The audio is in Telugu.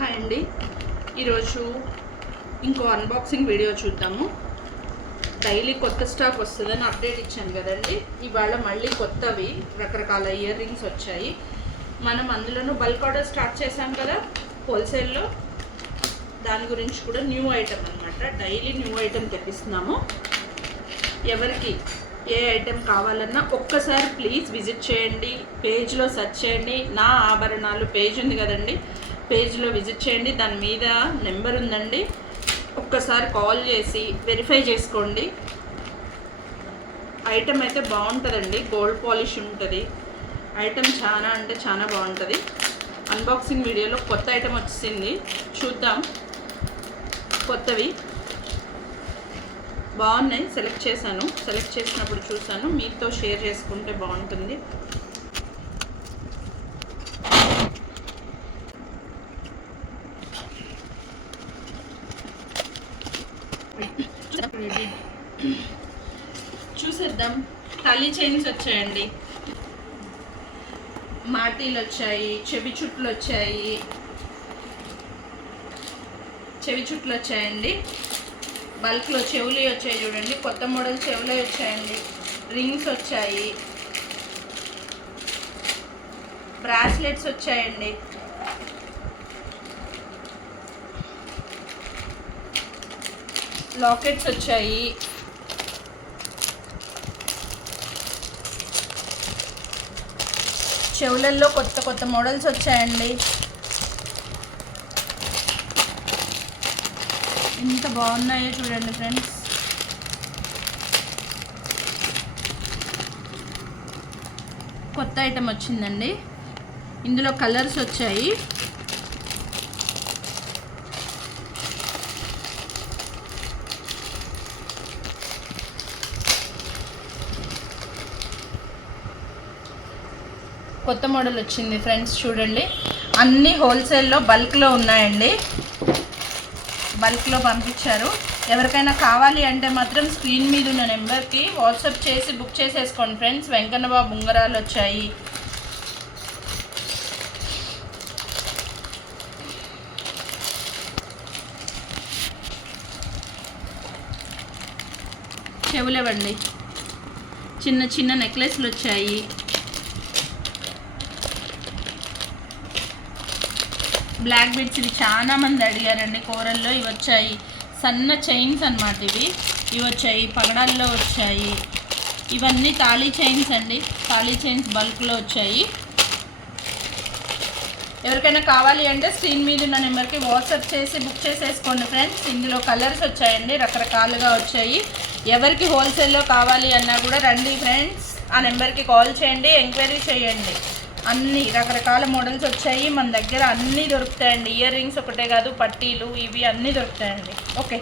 హాయ్ అండి, ఈరోజు ఇంకో అన్బాక్సింగ్ వీడియో చూద్దాము. డైలీ కొత్త స్టాక్ వస్తుందని అప్డేట్ ఇచ్చాను కదండి. ఇవాళ మళ్ళీ కొత్తవి రకరకాల ఇయర్ రింగ్స్ వచ్చాయి. మనం అందులోనూ బల్క్ ఆర్డర్ స్టార్ట్ చేసాం కదా హోల్సేల్లో, దాని గురించి కూడా న్యూ ఐటెం అనమాట. డైలీ న్యూ ఐటెం తెప్పిస్తున్నాము. ఎవరికి ఏ ఐటెం కావాలన్నా ఒక్కసారి ప్లీజ్ విజిట్ చేయండి, పేజ్లో సెర్చ్ చేయండి. నా ఆభరణాలు పేజ్ ఉంది కదండి, పేజ్లో విజిట్ చేయండి. దాని మీద నెంబర్ ఉందండి, ఒక్కసారి కాల్ చేసి వెరిఫై చేసుకోండి. ఐటెం అయితే బాగుంటుందండి, గోల్డ్ పాలిష్ ఉంటుంది. ఐటెం చాలా అంటే చాలా బాగుంటుంది. అన్బాక్సింగ్ వీడియోలో కొత్త ఐటెం వచ్చింది, చూద్దాం. కొత్తవి బాగున్నాయి, సెలెక్ట్ చేసినప్పుడు చూసాను, మీతో షేర్ చేసుకుంటే బాగుంటుంది. చూసేద్దాం. తాళీ చైన్స్ వచ్చాయండి, మాటీలు వచ్చాయి, చెవి చుట్లు వచ్చాయండి. బల్క్లో చెవులు వచ్చాయి చూడండి, కొత్త మోడల్ చెవులు వచ్చాయండి. రింగ్స్ వచ్చాయి, బ్రాస్లెట్స్ వచ్చాయండి, లాకెట్స్ వచ్చాయి, చెవులల్లో కొత్త మోడల్స్ వచ్చాయండి. ఎంత బాగున్నాయో చూడండి ఫ్రెండ్స్. కొత్త ఐటెం వచ్చిందండి, ఇందులో కలర్స్ వచ్చాయి. కొత్త మోడల్ వచ్చింది ఫ్రెండ్స్, చూడండి. అన్నీ హోల్సేల్లో బల్క్లో ఉన్నాయండి, బల్క్లో పంపించారు. ఎవరికైనా కావాలి అంటే మాత్రం స్క్రీన్ మీద ఉన్న నెంబర్కి వాట్సాప్ చేసి బుక్ చేసేసుకోండి ఫ్రెండ్స్. వెంకన్నబాబు ఉంగరాలు వచ్చాయి, చెవులేవండి, చిన్న నెక్లెస్లు వచ్చాయి, బ్లాక్ బీడ్స్. ఇవి చాలా మంది అడిగారండి కూరల్లో. ఇవి వచ్చాయి, సన్న చైన్స్ అన్నమాట. ఇవి వచ్చాయి, పగడాల్లో వచ్చాయి. ఇవన్నీ తాళీ చైన్స్ అండి, తాళీ చైన్స్ బల్క్లో వచ్చాయి. ఎవరికైనా కావాలి అంటే స్క్రీన్ మీద ఉన్న నెంబర్కి వాట్సాప్ చేసి బుక్ చేసేసుకోండి ఫ్రెండ్స్. ఇందులో కలర్స్ వచ్చాయండి, రకరకాలుగా వచ్చాయి. ఎవరికి హోల్సేల్లో కావాలి అన్నా కూడా రండి ఫ్రెండ్స్, ఆ నెంబర్కి కాల్ చేయండి, ఎంక్వైరీ చేయండి. అన్ని రకరకాల మోడల్స్ వచ్చాయి మన దగ్గర, అన్నీ దొరుకుతాయండి. ఇయర్ రింగ్స్ ఒకటే కాదు, పట్టీలు ఇవి అన్నీ దొరుకుతాయండి. ఓకే.